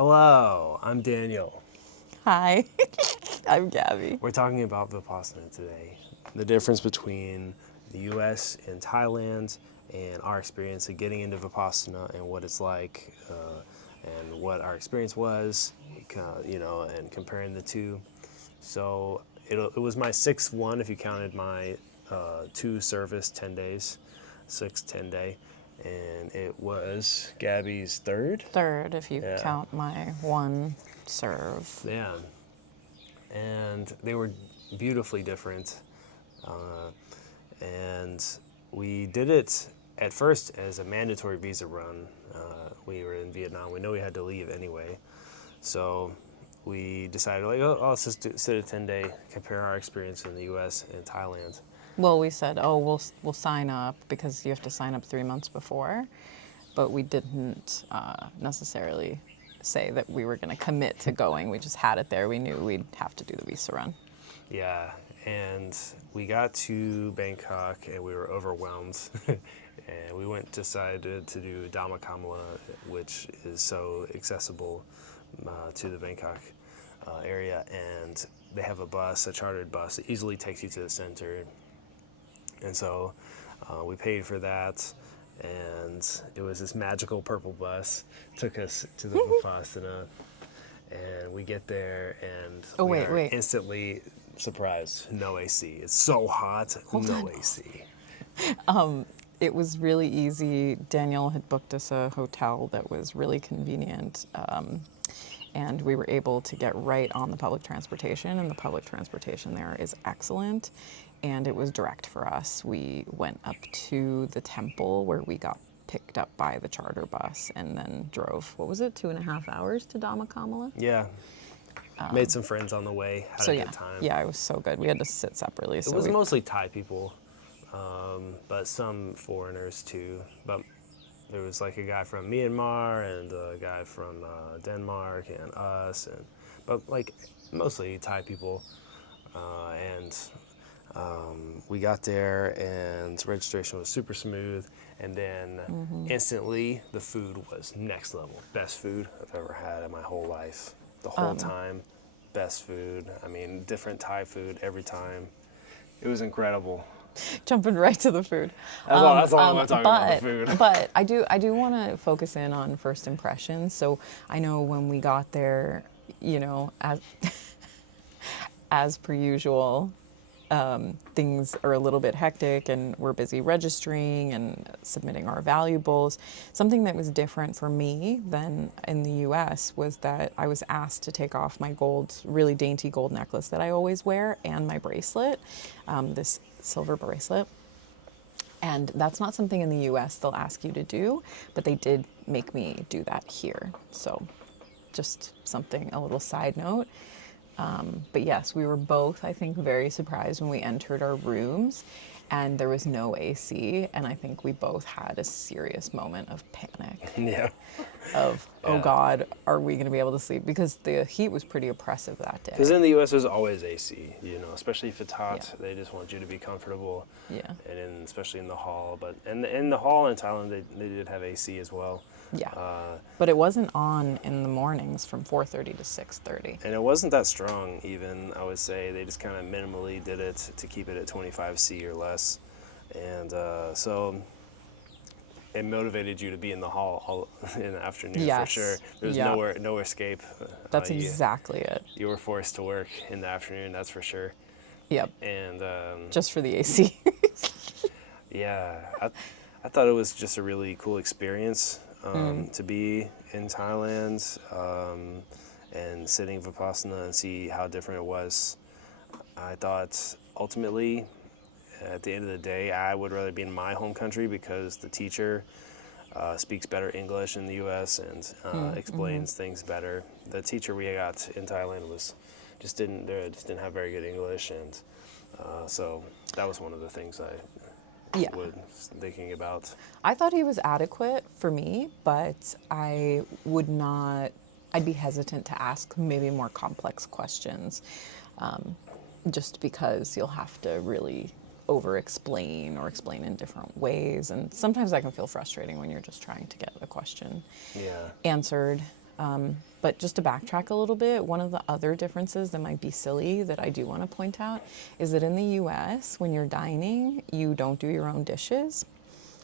Hello, I'm Daniel. Hi, I'm Gabby. We're talking about Vipassana today. The difference between the US and Thailand and our experience of getting into Vipassana and what it's like and what our experience was, and comparing the two. So it was my sixth one if you counted my two service 10 days, 10 day. And it was Gabby's third. Third, if you Yeah. count my one serve. Yeah. And they were beautifully different. And we did it at first as a mandatory visa run. We were in Vietnam. We know we had to leave anyway. So we decided, let's just sit a 10-day, compare our experience in the U.S. and Thailand. Well, we said, we'll sign up because you have to sign up 3 months before, but we didn't necessarily say that we were going to commit to going. We just had it there. We knew we'd have to do the visa run. Yeah, and we got to Bangkok and we were overwhelmed. And we decided to do Dhammakamala, which is so accessible to the Bangkok area. And they have a chartered bus that easily takes you to the center. And so we paid for that. And it was this magical purple bus, took us to the Vipassana. And we get there and we are instantly surprised. No AC. It's so hot. No AC. It was really easy. Daniel had booked us a hotel that was really convenient, and we were able to get right on the public transportation, and the public transportation there is excellent, and it was direct for us. We went up to the temple where we got picked up by the charter bus and then drove, 2.5 hours to Dhammakamala? Yeah. Made some friends on the way. Had a good time. Yeah, it was so good. We had to sit separately. It was mostly Thai people, but some foreigners too. But there was like a guy from Myanmar and a guy from Denmark and us, but like mostly Thai people. And we got there and registration was super smooth. And then instantly the food was next level. Best food I've ever had in my whole life. The whole time, best food. I mean, different Thai food every time. It was incredible. Jumping right to the food. That's all I want to talk about, the food. But I do want to focus in on first impressions. So I know when we got there, as per usual, things are a little bit hectic and we're busy registering and submitting our valuables. Something that was different for me than in the US was that I was asked to take off my really dainty gold necklace that I always wear and my bracelet, this silver bracelet. And that's not something in the US they'll ask you to do, but they did make me do that here. So just a little side note. But yes, we were both, I think, very surprised when we entered our rooms and there was no AC. And I think we both had a serious moment of panic. Yeah. Oh God, are we going to be able to sleep? Because the heat was pretty oppressive that day. Because in the U.S. there's always AC, especially if it's hot. Yeah. They just want you to be comfortable. Yeah. And especially in the hall. But in the hall in Thailand, they did have AC as well. Yeah, but it wasn't on in the mornings from 4:30 to 6:30. And it wasn't that strong even, I would say. They just kind of minimally did it to keep it at 25 C or less. And so it motivated you to be in the hall in the afternoon for sure. There's no escape. That's exactly it. You were forced to work in the afternoon, that's for sure. Yep. And just for the AC. Yeah, I thought it was just a really cool experience. To be in Thailand and sitting Vipassana and see how different it was. I thought ultimately, at the end of the day, I would rather be in my home country because the teacher speaks better English in the U.S. and explains things better. The teacher we got in Thailand just didn't have very good English, and so that was one of the things I was thinking about. I thought he was adequate for me, but I'd be hesitant to ask maybe more complex questions, just because you'll have to really over-explain or explain in different ways. And sometimes that can feel frustrating when you're just trying to get a question answered. But just to backtrack a little bit, one of the other differences that might be silly that I do want to point out is that in the US, when you're dining, you don't do your own dishes.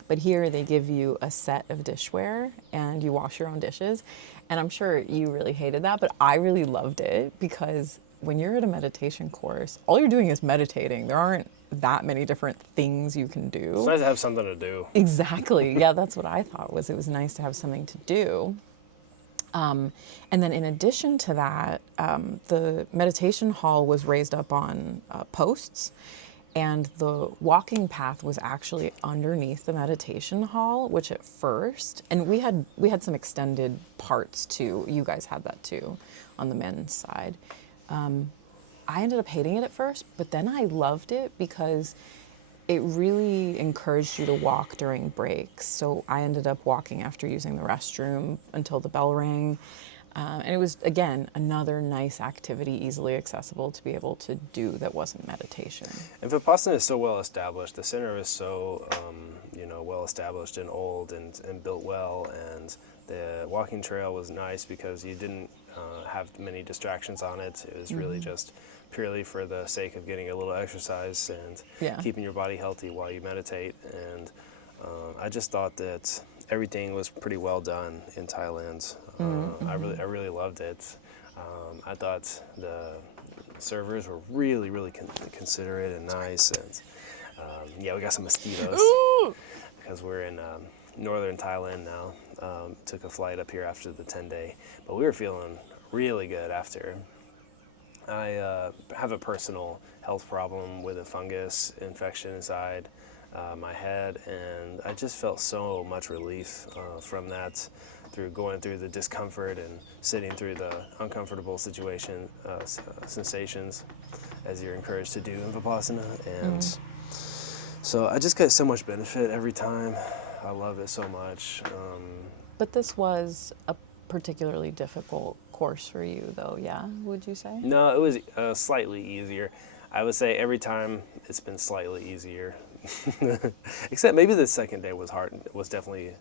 But here they give you a set of dishware and you wash your own dishes. And I'm sure you really hated that, but I really loved it because when you're at a meditation course, all you're doing is meditating. There aren't that many different things you can do. It's nice to have something to do. Exactly. Yeah, that's what I thought was it was nice to have something to do. And then in addition to that, the meditation hall was raised up on posts, and the walking path was actually underneath the meditation hall, which at first, and we had some extended parts too. You guys had that too on the men's side. I ended up hating it at first, but then I loved it because it really encouraged you to walk during breaks. So I ended up walking after using the restroom until the bell rang. And it was, again, another nice activity, easily accessible to be able to do that wasn't meditation. And Vipassana is so well established. The center is so, well established and old and built well. And the walking trail was nice because you didn't have many distractions on it. It was really just purely for the sake of getting a little exercise and keeping your body healthy while you meditate. And I just thought that everything was pretty well done in Thailand. I really loved it. I thought the servers were really, really considerate and nice. And we got some mosquitoes because we're in northern Thailand now. Took a flight up here after the 10-day, but we were feeling really good after. I have a personal health problem with a fungus infection inside my head, and I just felt so much relief from that through going through the discomfort and sitting through the uncomfortable sensations as you're encouraged to do in Vipassana. And so I just get so much benefit every time. I love it so much. But this was a particularly difficult course for you, though, yeah, would you say? No, it was slightly easier. I would say every time it's been slightly easier. Except maybe the second day was hard. It was definitely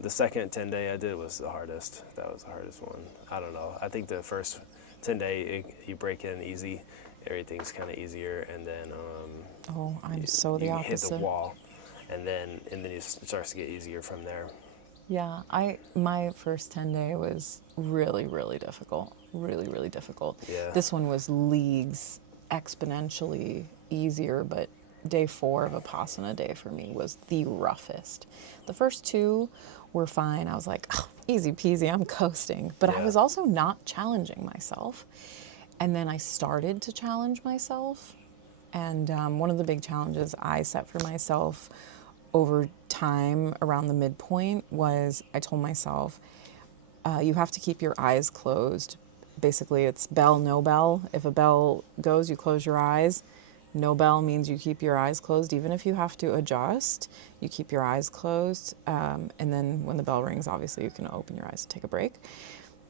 the second 10-day I did was the hardest. That was the hardest one. I don't know. I think the first 10-day you break in easy. Everything's kind of easier, and then I'm so the opposite. You hit the wall, and then it starts to get easier from there. Yeah, my first 10-day was really, really difficult. Really, really difficult. Yeah. This one was leagues exponentially easier, but day 4 of Vipassana day for me was the roughest. The first 2 were fine. I was like, easy peasy, I'm coasting. But I was also not challenging myself. And then I started to challenge myself. And one of the big challenges I set for myself over time around the midpoint was I told myself, you have to keep your eyes closed. Basically, it's bell, no bell. If a bell goes, you close your eyes. No bell means you keep your eyes closed. Even if you have to adjust, you keep your eyes closed. And then when the bell rings, obviously you can open your eyes to take a break.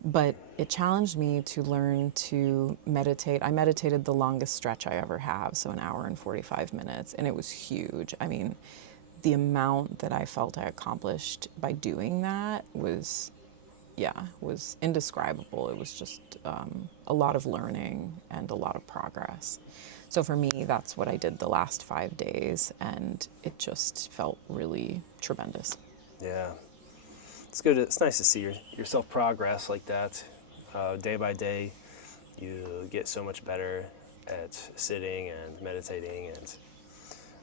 But it challenged me to learn to meditate. I meditated the longest stretch I ever have, so 1 hour and 45 minutes, and it was huge. I mean, the amount that I felt I accomplished by doing that was indescribable. It was just a lot of learning and a lot of progress. So for me, that's what I did the last 5 days, and it just felt really tremendous. Yeah. It's good. It's nice to see yourself progress like that. Day by day, you get so much better at sitting and meditating, and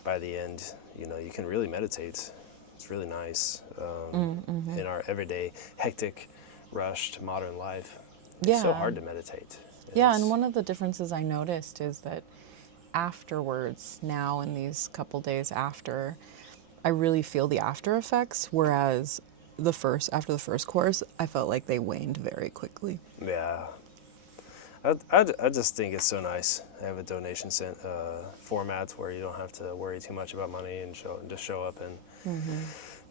by the end, you can really meditate. It's really nice in our everyday hectic, rushed modern life. It's so hard to meditate. And one of the differences I noticed is that afterwards, now in these couple days after, I really feel the after effects, whereas after the first course, I felt like they waned very quickly. Yeah. I just think it's so nice. I have a donation format where you don't have to worry too much about money and just show up and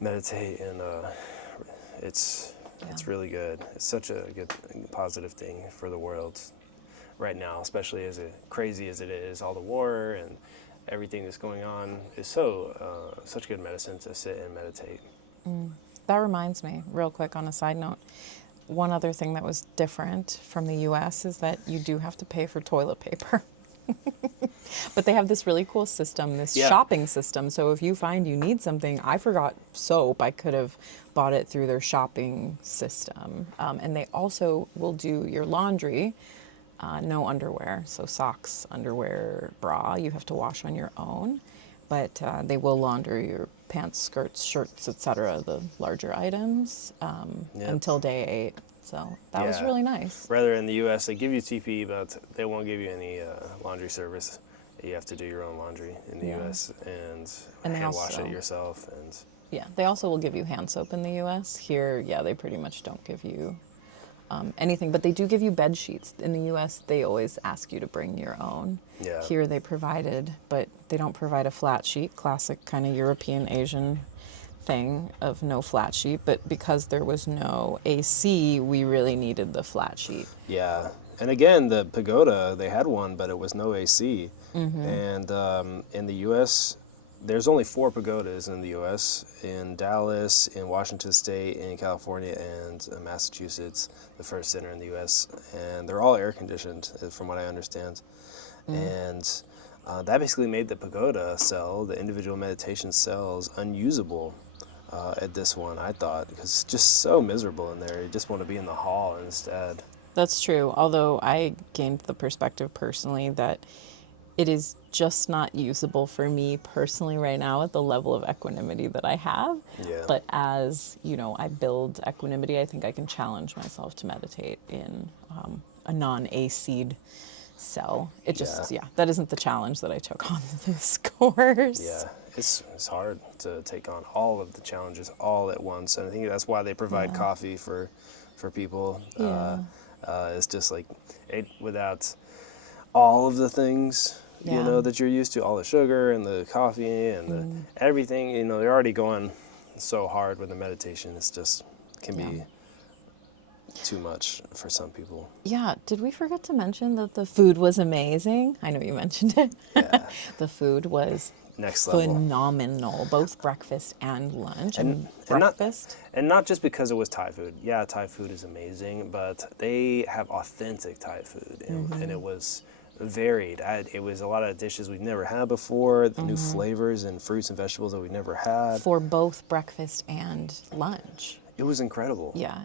meditate, and it's really good. It's such a good, positive thing for the world right now, especially as crazy as it is. All the war and everything that's going on is such good medicine to sit and meditate. That reminds me, real quick on a side note, one other thing that was different from the US is that you do have to pay for toilet paper. But they have this really cool system, this Yeah. shopping system. So if you find you need something, I forgot soap, I could have bought it through their shopping system. And they also will do your laundry, no underwear. So socks, underwear, bra, you have to wash on your own. But they will launder your pants, skirts, shirts, etc., the larger items, Yep. until day 8. So that was Yeah. really nice. Rather in the U.S., they give you TP, but they won't give you any laundry service. You have to do your own laundry in the Yeah. U.S. and They hand wash also, it yourself. And yeah, they also will give you hand soap in the U.S. Here, yeah, they pretty much don't give you anything, but they do give you bed sheets. In the U.S., they always ask you to bring your own. yeah, Here, they provided, but they don't provide a flat sheet. Classic kind of European Asian thing of no flat sheet. But because there was no AC, we really needed the flat sheet. yeah. And again, the pagoda, they had one, but it was no AC. Mm-hmm. And in the U.S., there's only 4 pagodas in the U.S. in Dallas, in Washington State, in California, and Massachusetts, the first center in the U.S. And they're all air conditioned, from what I understand. And that basically made the pagoda cell, the individual meditation cells, unusable at this one, I thought, because it's just so miserable in there. You just want to be in the hall instead. That's true. Although I gained the perspective personally that it is just not usable for me personally right now at the level of equanimity that I have. Yeah. But as, I build equanimity, I think I can challenge myself to meditate in a non-AC'd cell. It just, Yeah. that isn't the challenge that I took on this course. Yeah, it's hard to take on all of the challenges all at once, and I think that's why they provide Yeah. coffee for people. Yeah. It's just like without all of the things Yeah. that you're used to, all the sugar and the coffee and the everything. You're already going so hard with the meditation. It's just can be too much for some people. Yeah, did we forget to mention that the food was amazing? I know you mentioned it. Yeah. The food was Next level. phenomenal, both breakfast and lunch. And And not- breakfast, And not just because it was Thai food. Yeah, Thai food is amazing, but they have authentic Thai food, and it was varied. It was a lot of dishes we've never had before, new flavors and fruits and vegetables that we never had. for both breakfast and lunch. It was incredible. Yeah.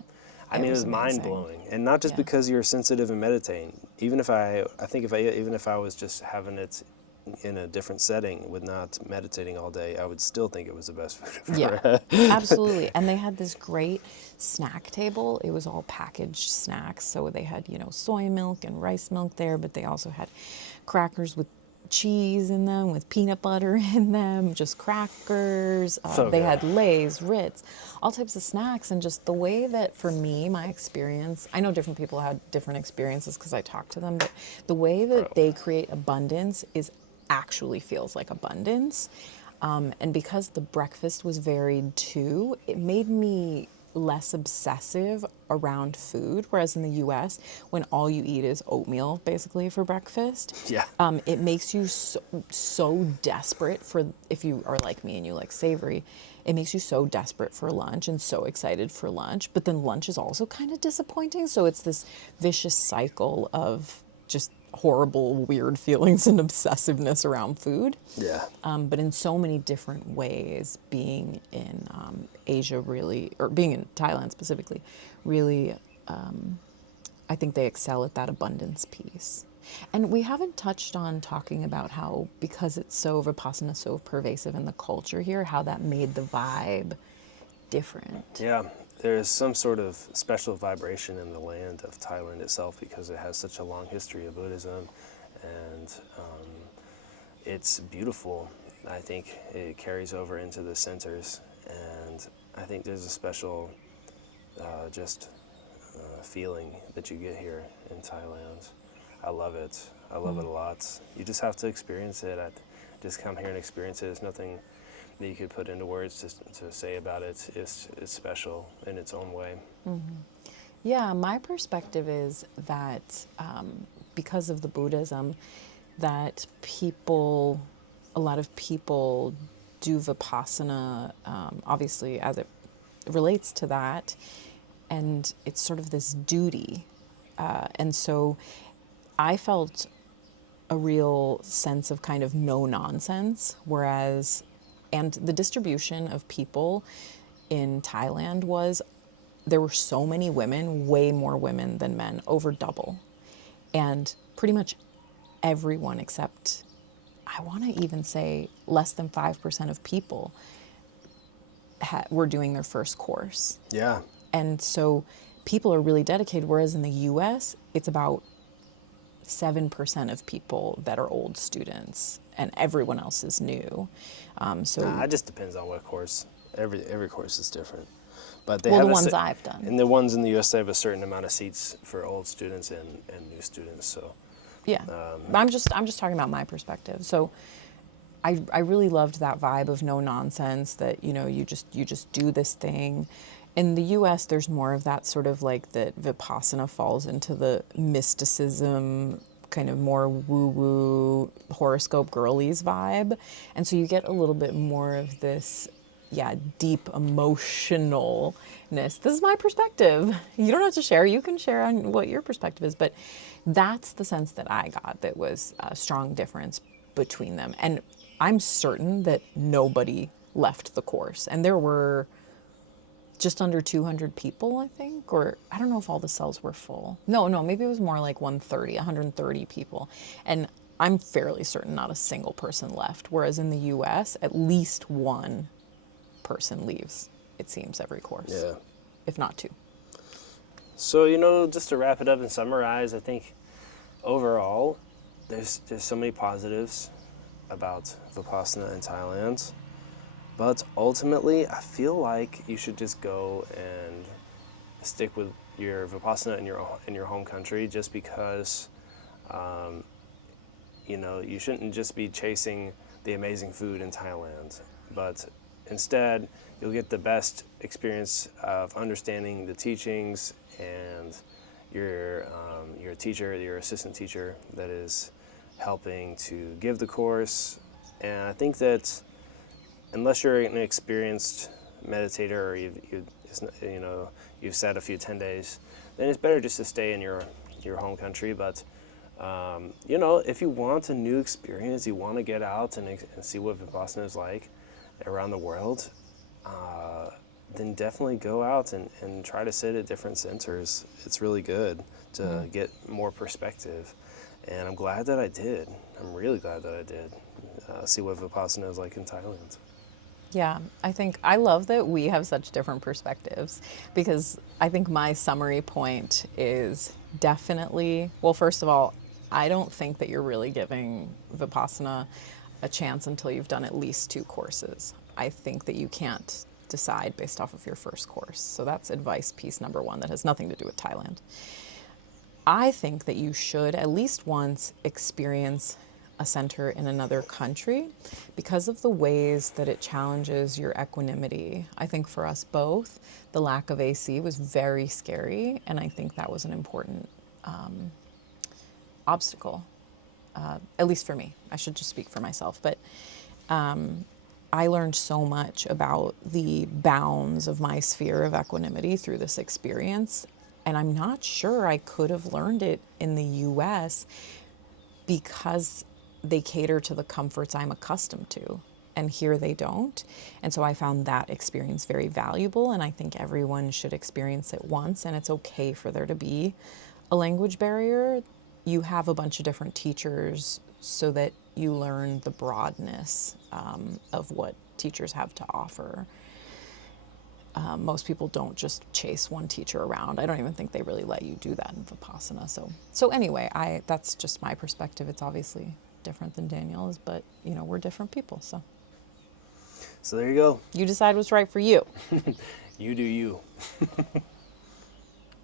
I mean, it was amazing. mind-blowing. And not just Yeah. because you're sensitive and meditating. Even if I was just having it in a different setting with not meditating all day, I would still think it was the best food I've ever Yeah, had. absolutely. And they had this great snack table. It was all packaged snacks. So they had, soy milk and rice milk there, but they also had crackers with cheese in them, with peanut butter in them, just crackers. So they good. had Lay's, Ritz, all types of snacks. And just the way that, for me, my experience, I know different people had different experiences because I talked to them, but the way that they create abundance actually feels like abundance. And because the breakfast was varied too, it made me less obsessive around food. Whereas in the US, when all you eat is oatmeal basically for breakfast, Yeah. it makes you so desperate for, if you are like me and you like savory, it makes you so desperate for lunch and so excited for lunch. But then lunch is also kind of disappointing. So it's this vicious cycle of just horrible, weird feelings and obsessiveness around food. Yeah. But in so many different ways, being in Asia really, or being in Thailand specifically, really, I think they excel at that abundance piece. And we haven't touched on talking about how, because it's so, Vipassana so pervasive in the culture here, how that made the vibe different. Yeah, there's some sort of special vibration in the land of Thailand itself because it has such a long history of Buddhism, and it's beautiful. I think it carries over into the centers, and I think there's a special feeling that you get here in Thailand. I love it. I love it a lot. You just have to experience it. Just come here and experience it. There's nothing that you could put into words to say about it. It's special in its own way. Yeah, my perspective is that because of the Buddhism, that a lot of people do Vipassana, obviously as it relates to that, and it's sort of this duty. And so I felt a real sense of kind of no nonsense, whereas, and the distribution of people in Thailand was, there were so many women, way more women than men, over double. And pretty much everyone except, I want to even say less than 5% of people were doing their first course. Yeah. And so people are really dedicated, whereas in the US, it's about 7% of people that are old students and everyone else is new. It just depends on what course. Every course is different. But they well, have the ones I've done. And the ones in the US, they have a certain amount of seats for old students and new students. So Yeah, but I'm just talking about my perspective. So I really loved that vibe of no nonsense, that you just do this thing. In the US, there's more of that sort of like that Vipassana falls into the mysticism, kind of more woo-woo horoscope girlies vibe. And so you get a little bit more of this, deep emotionalness. This is my perspective. You don't have to share. You can share on what your perspective is, but that's the sense that I got, that was a strong difference between them. And I'm certain that nobody left the course. And there were just under 200 people, I think, or I don't know if all the cells were full. No, maybe it was more like 130 people. And I'm fairly certain not a single person left. Whereas in the US, at least one person leaves, it seems, every course. yeah. If not two. So just to wrap it up and summarize, I think overall, there's so many positives about Vipassana in Thailand. But ultimately, I feel like you should just go and stick with your Vipassana in your home country, just because, you shouldn't just be chasing the amazing food in Thailand, but instead you'll get the best experience of understanding the teachings and your teacher, your assistant teacher that is helping to give the course. And I think that unless you're an experienced meditator or you've sat a few 10 days, then it's better just to stay in your home country. But if you want a new experience, you want to get out and see what Vipassana is like around the world, then definitely go out and try to sit at different centers. It's really good to get more perspective. And I'm glad that I did. I'm really glad that I did see what Vipassana is like in Thailand. Yeah, I love that we have such different perspectives, because I think my summary point is definitely, well, first of all, I don't think that you're really giving Vipassana a chance until you've done at least 2 courses. I think that you can't decide based off of your first course. So that's advice piece number 1 that has nothing to do with Thailand. I think that you should at least once experience a center in another country because of the ways that it challenges your equanimity. I think for us both, the lack of AC was very scary, and I think that was an important obstacle, at least for me. I should just speak for myself, but I learned so much about the bounds of my sphere of equanimity through this experience, and I'm not sure I could have learned it in the US because they cater to the comforts I'm accustomed to, and here they don't. And so I found that experience very valuable, and I think everyone should experience it once, and it's okay for there to be a language barrier. You have a bunch of different teachers so that you learn the broadness of what teachers have to offer. Most people don't just chase one teacher around. I don't even think they really let you do that in Vipassana. So anyway, that's just my perspective. It's obviously different than Danielle's, but we're different people. So there you go. You decide what's right for you. You do you.